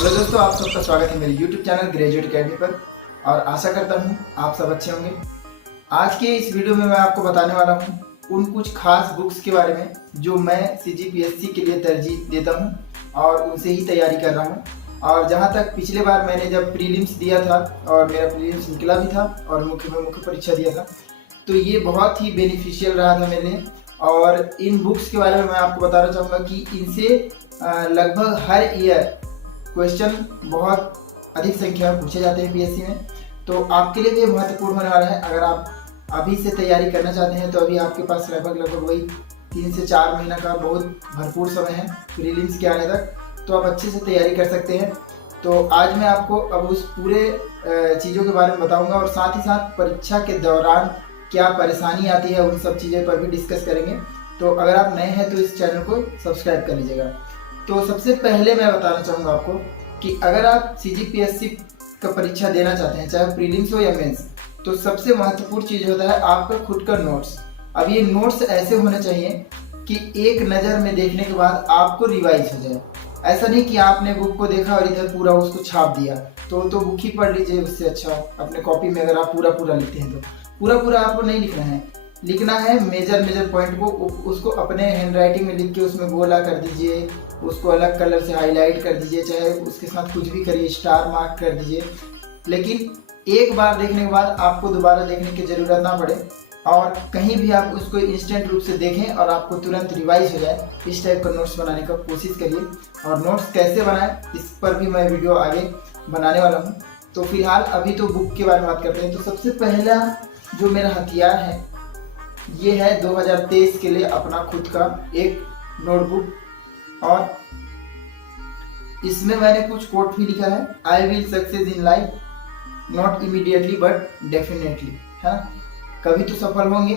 Hello दोस्तों, आप सबका स्वागत है मेरे YouTube चैनल ग्रेजुएट अकेडमी पर और आशा करता हूँ आप सब अच्छे होंगे। आज के इस वीडियो में मैं आपको बताने वाला हूँ उन कुछ खास बुक्स के बारे में जो मैं CGPSC के लिए तरजीह देता हूँ और उनसे ही तैयारी कर रहा हूँ। और जहाँ तक पिछले बार मैंने जब प्रीलिम्स दिया था और मेरा प्रीलिम्स निकला भी था और मुख्य परीक्षा दिया था, तो ये बहुत ही बेनिफिशियल रहा था मेरे लिए। और इन बुक्स के बारे में मैं आपको बताना चाहूँगा कि इनसे लगभग हर ईयर क्वेश्चन बहुत अधिक संख्या में पूछे जाते हैं PSC में। तो आपके लिए भी महत्वपूर्ण होने वाला है। अगर आप अभी से तैयारी करना चाहते हैं तो अभी आपके पास लगभग वही 3 से 4 महीना का बहुत भरपूर समय है प्रीलिम्स के आने तक, तो आप अच्छे से तैयारी कर सकते हैं। तो आज मैं आपको अब उस पूरे चीज़ों के बारे में बताऊंगा और साथ ही साथ परीक्षा के दौरान क्या परेशानी आती है उन सब चीज़ों पर भी डिस्कस करेंगे। तो अगर आप नए हैं तो इस चैनल को सब्सक्राइब कर लीजिएगा। तो सबसे पहले मैं बताना चाहूँगा आपको कि अगर आप CGPSC का परीक्षा देना चाहते हैं, चाहे प्रीलिम्स हो या मेंस, तो सबसे महत्वपूर्ण चीज़ होता है आपका खुद का नोट्स। अब ये नोट्स ऐसे होने चाहिए कि एक नज़र में देखने के बाद आपको रिवाइज हो जाए। ऐसा नहीं कि आपने बुक को देखा और इधर पूरा उसको छाप दिया, तो बुक ही पढ़ लीजिए। उससे अच्छा अपने कॉपी में अगर आप पूरा लिखते हैं तो पूरा आपको नहीं लिखना है मेजर पॉइंट को उसको अपने हैंड राइटिंग में लिख के उसमें गोला कर दीजिए, उसको अलग कलर से हाईलाइट कर दीजिए, चाहे उसके साथ कुछ भी करिए, स्टार मार्क कर दीजिए। लेकिन एक बार देखने के बाद आपको दोबारा देखने की ज़रूरत ना पड़े और कहीं भी आप उसको इंस्टेंट रूप से देखें और आपको तुरंत रिवाइज हो जाए, इस टाइप का नोट्स बनाने का कोशिश करिए। और नोट्स कैसे बनाएं इस पर भी मैं वीडियो आगे बनाने वाला हूँ। तो फिलहाल अभी तो बुक के बारे में बात करते हैं। तो सबसे पहला जो मेरा हथियार है ये है 2023 के लिए अपना खुद का एक नोटबुक, और इसमें मैंने कुछ कोट भी लिखा है। I will success in life not immediately but definitely, है ना, कभी तो सफल होंगे।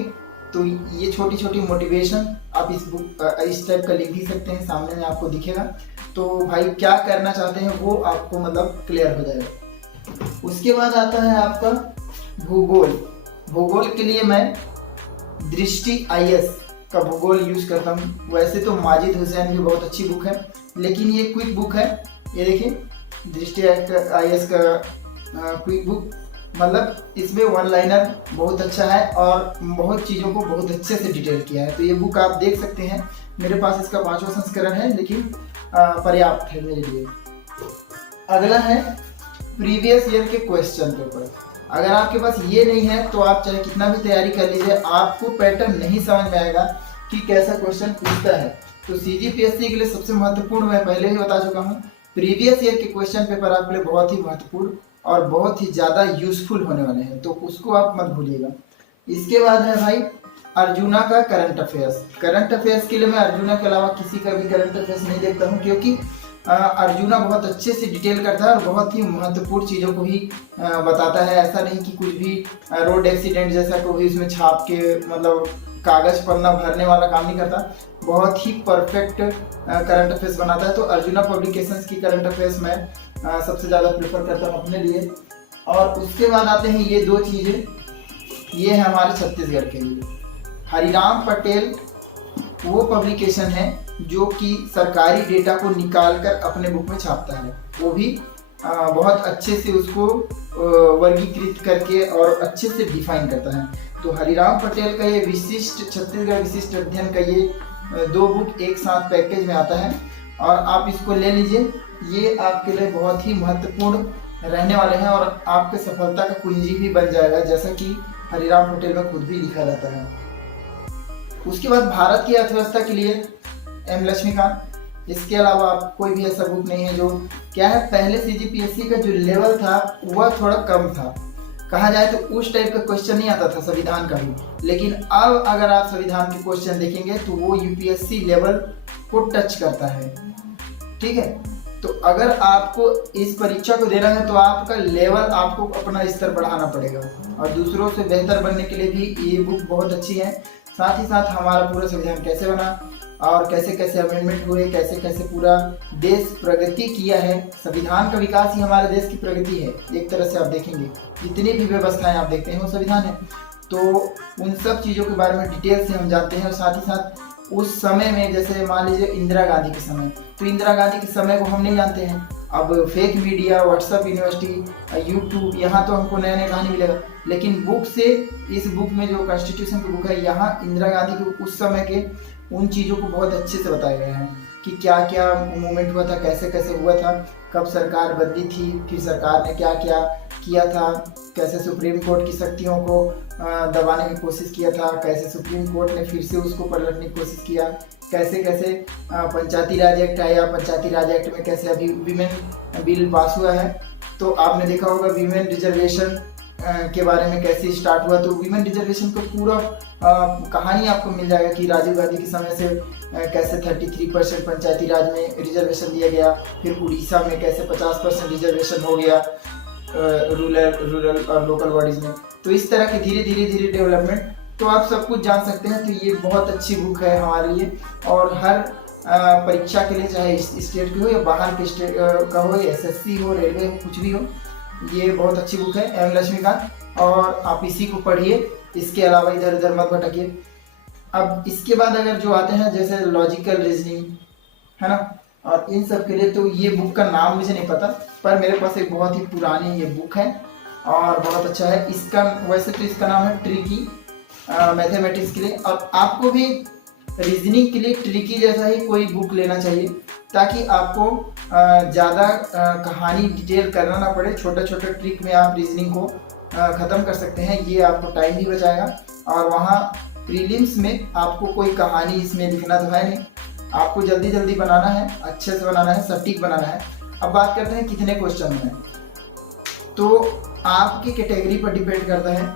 तो ये छोटी मोटिवेशन आप इस बुक इस टाइप का लिख भी सकते हैं, सामने में आपको दिखेगा। तो भाई क्या करना चाहते हैं वो आपको मतलब क्लियर हो जाएगा। उसके बाद आता है आपका भूगोल के लिए मैं दृष्टि IS का भूगोल यूज करता हूँ। वैसे तो माजिद हुसैन भी बहुत अच्छी बुक है, लेकिन ये क्विक बुक है। ये देखिए दृष्टि IS का क्विक बुक, मतलब इसमें वन लाइनर बहुत अच्छा है और बहुत चीज़ों को बहुत अच्छे से डिटेल किया है। तो ये बुक आप देख सकते हैं। मेरे पास इसका 5वां संस्करण है, लेकिन पर्याप्त है मेरे लिए। अगला है प्रीवियस ईयर के क्वेश्चन पेपर। अगर आपके पास ये नहीं है तो आप चाहे कितना भी तैयारी कर लीजिए, आपको पैटर्न नहीं समझ में आएगा कि कैसा क्वेश्चन पूछता है। तो CGPSC के लिए सबसे महत्वपूर्ण मैं पहले ही बता चुका हूँ, प्रीवियस ईयर के क्वेश्चन पेपर आपके लिए बहुत ही महत्वपूर्ण और बहुत ही ज़्यादा यूजफुल होने वाले हैं, तो उसको आप मत भूलिएगा। इसके बाद है भाई अर्जुना का करंट अफेयर्स के लिए मैं अर्जुना के अलावा किसी का भी करंट अफेयर्स नहीं देखता हूँ, क्योंकि अर्जुना बहुत अच्छे से डिटेल करता है और बहुत ही महत्वपूर्ण चीज़ों को ही बताता है। ऐसा नहीं कि कुछ भी रोड एक्सीडेंट जैसा को भी उसमें छाप के मतलब कागज़ पन्ना भरने वाला काम नहीं करता, बहुत ही परफेक्ट करंट अफेयर्स बनाता है। तो अर्जुना पब्लिकेशंस की करंट अफेयर्स मैं सबसे ज़्यादा प्रेफर करता हूँ अपने लिए। और उसके बाद आते हैं ये दो चीज़ें, ये है हमारे छत्तीसगढ़ के लिए हरिराम पटेल, वो पब्लिकेशन है जो कि सरकारी डेटा को निकाल कर अपने बुक में छापता है। वो भी बहुत अच्छे से उसको वर्गीकृत करके और अच्छे से डिफाइन करता है। तो हरिराम पटेल का ये छत्तीसगढ़ विशिष्ट अध्ययन का ये 2 बुक एक साथ पैकेज में आता है और आप इसको ले लीजिए। ये आपके लिए बहुत ही महत्वपूर्ण रहने वाले हैं और आपके सफलता का कुंजी भी बन जाएगा, जैसा कि हरिराम पटेल में खुद भी लिखा रहता है। उसके बाद भारत की अर्थव्यवस्था के लिए M लक्ष्मीकांत। इसके अलावा आप कोई भी ऐसा बुक नहीं है जो क्या है, पहले CGPSC का जो लेवल था वह थोड़ा कम था, कहा जाए तो उस टाइप का क्वेश्चन नहीं आता था संविधान का भी। लेकिन अब अगर आप संविधान के क्वेश्चन देखेंगे तो वो UPSC लेवल को टच करता है, ठीक है। तो अगर आपको इस परीक्षा को देना है तो आपका लेवल, आपको अपना स्तर बढ़ाना पड़ेगा और दूसरों से बेहतर बनने के लिए भी ये बुक बहुत अच्छी है। साथ ही साथ हमारा पूरा संविधान कैसे बना और कैसे कैसे अमेंडमेंट हुए, कैसे कैसे पूरा देश प्रगति किया है। संविधान का विकास ही हमारे देश की प्रगति है। एक तरह से आप देखेंगे जितनी भी व्यवस्थाएं आप देखते हैं वो संविधान है। तो उन सब चीज़ों के बारे में डिटेल से हम जानते हैं। और साथ ही साथ उस समय में, जैसे मान लीजिए इंदिरा गांधी के समय, तो इंदिरा गांधी के समय को हम नहीं जानते हैं। अब fake media, WhatsApp university, YouTube, यहाँ तो हमको नया नया कहानी मिलेगा, लेकिन बुक से, इस बुक में जो कॉन्स्टिट्यूशन की बुक है, यहाँ इंदिरा गांधी के उस समय के उन चीज़ों को बहुत अच्छे से बताया गया है कि क्या क्या मूवमेंट हुआ था, कैसे कैसे हुआ था, कब सरकार बदली थी, फिर सरकार ने क्या क्या किया था, कैसे सुप्रीम कोर्ट की शक्तियों को दबाने की कोशिश किया था, कैसे सुप्रीम कोर्ट ने फिर से उसको पलटने की कोशिश किया, कैसे कैसे पंचायती राज एक्ट आया, पंचायती राज एक्ट में कैसे अभी वीमेन बिल पास हुआ है। तो आपने देखा होगा वीमेन रिजर्वेशन के बारे में कैसे स्टार्ट हुआ। तो वीमेन रिजर्वेशन का पूरा कहानी आपको मिल जाएगा कि राजीव गांधी के समय से कैसे 33% पंचायती राज में रिजर्वेशन दिया गया, फिर उड़ीसा में कैसे 50% रिजर्वेशन हो गया रूरल और लोकल बॉडीज में। तो इस तरह के धीरे धीरे डेवलपमेंट तो आप सब कुछ जान सकते हैं। तो ये बहुत अच्छी बुक है हमारे लिए, और हर परीक्षा के लिए, चाहे स्टेट की हो या बाहर के स्टेट का हो, SSC हो, रेलवे हो, कुछ भी हो, ये बहुत अच्छी बुक है एम लक्ष्मीकांत, और आप इसी को पढ़िए। इसके अलावा इधर उधर मत भटकिए। अब इसके बाद अगर जो आते हैं जैसे लॉजिकल रीजनिंग है ना, और इन सब के लिए तो ये बुक का नाम मुझे नहीं पता, पर मेरे पास एक बहुत ही पुरानी ये बुक है और बहुत अच्छा है। इसका वैसे तो इसका नाम है ट्रिकी मैथमेटिक्स के लिए, और आपको भी रीजनिंग के लिए ट्रिकी जैसा ही कोई बुक लेना चाहिए, ताकि आपको ज़्यादा कहानी डिटेल करना ना पड़े। छोटे छोटे ट्रिक में आप रीजनिंग को ख़त्म कर सकते हैं। ये आपको टाइम भी बचाएगा, और वहाँ प्रीलिम्स में आपको कोई कहानी इसमें लिखना तो है नहीं, आपको जल्दी जल्दी बनाना है, अच्छे से बनाना है, सटीक बनाना है। अब बात करते हैं कितने क्वेश्चन हैं। तो आपकी कैटेगरी पर डिपेंड करता है,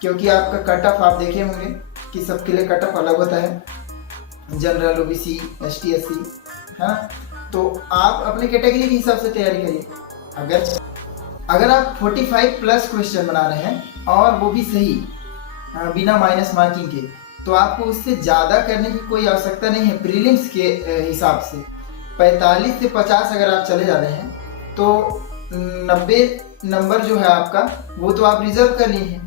क्योंकि आपका कट ऑफ आप देखे होंगे कि सबके लिए कट ऑफ अलग होता है, जनरल, OBC, ST, SC, है ना। तो आप अपने कैटेगरी के हिसाब से तैयारी करिए। अगर आप 45 प्लस क्वेश्चन बना रहे हैं और वो भी सही, बिना माइनस मार्किंग के, तो आपको उससे ज़्यादा करने की कोई आवश्यकता नहीं है। प्रीलिम्स के हिसाब से 45 से 50 अगर आप चले जा रहे हैं, तो 90 नंबर जो है आपका, वो तो आप रिजर्व कर लिए हैं।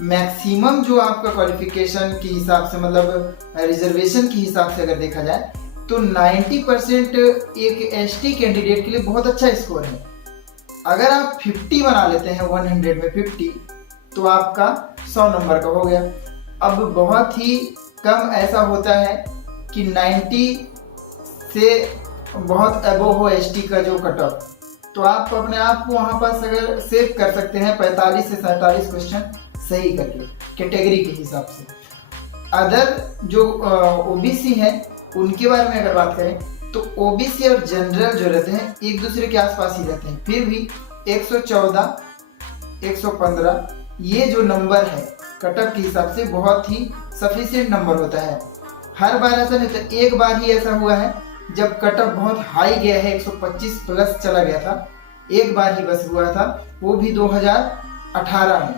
मैक्सिमम जो आपका क्वालिफिकेशन के हिसाब से, मतलब रिजर्वेशन के हिसाब से अगर देखा जाए, तो 90% एक ST कैंडिडेट के लिए बहुत अच्छा स्कोर है। अगर आप 50 बना लेते हैं, 100 में 50, तो आपका 100 नंबर का हो गया। अब बहुत ही कम ऐसा होता है कि 90 से बहुत अबो हो ST का जो कट ऑफ, तो आप अपने आप को वहाँ पास अगर सेव कर सकते हैं 45 से 47 क्वेश्चन सही करके कैटेगरी के हिसाब से। अदर जो OBC है, उनके बारे में अगर बात करें, तो OBC और जनरल जो रहते हैं एक दूसरे के आसपास ही रहते हैं, फिर भी 114, 115 ये जो नंबर है कट ऑफ के हिसाब से बहुत ही सफिशिएंट नंबर होता है। हर बार ऐसा नहीं होता। एक बार ही ऐसा हुआ है जब कट ऑफ बहुत हाई गया है, 125 प्लस चला गया था, एक बार ही बस हुआ था, वो भी 2018 में।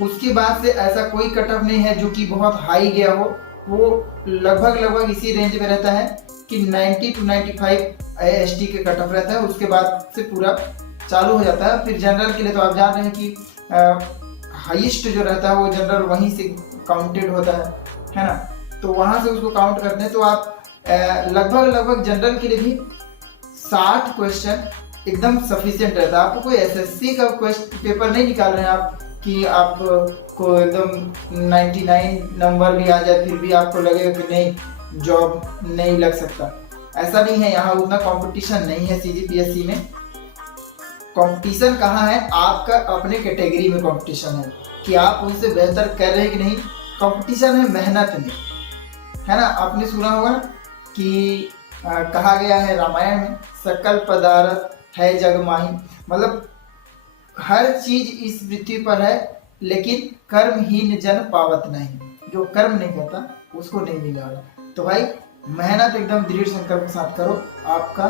उसके बाद से ऐसा कोई कट ऑफ नहीं है जो कि बहुत हाई गया हो। वो लगभग इसी रेंज में रहता है कि 90 to 95 ST के कट ऑफ रहता है। उसके बाद से पूरा चालू हो जाता है। फिर जनरल के लिए तो आप जान रहे हैं कि हाईएस्ट जो रहता है वो जनरल वहीं से काउंटेड होता है ना। तो वहाँ से उसको काउंट करते हैं। तो आप लगभग जनरल के लिए भी 60 क्वेश्चन एकदम सफिशिएंट रहता है। आपको कोई SSC का पेपर नहीं निकाल रहे हैं आप कि आपको एकदम 99 नंबर भी आ जाए फिर भी आपको लगेगा कि नहीं जॉब नहीं लग सकता। ऐसा नहीं है। यहाँ उतना कंपटीशन नहीं है CGPSC में। कंपटीशन कहाँ है? आपका अपने कैटेगरी में कंपटीशन है कि आप उनसे बेहतर कर रहे हैं कि नहीं। कंपटीशन है मेहनत में, है ना। आपने सुना होगा कि कहा गया है रामायण में, सकल पदार्थ है जग माही। मतलब हर चीज इस पृथ्वी पर है, लेकिन कर्महीन जन पावत नहीं। जो कर्म नहीं करता उसको नहीं मिला। तो भाई मेहनत एकदम दृढ़ संकल्प के साथ करो, आपका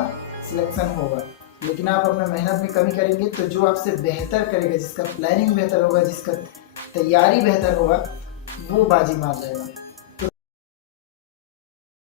सिलेक्शन होगा। लेकिन आप अपना मेहनत में कमी करेंगे तो जो आपसे बेहतर करेगा, जिसका प्लानिंग बेहतर होगा, जिसका तैयारी बेहतर होगा, वो बाजी मार जाएगा।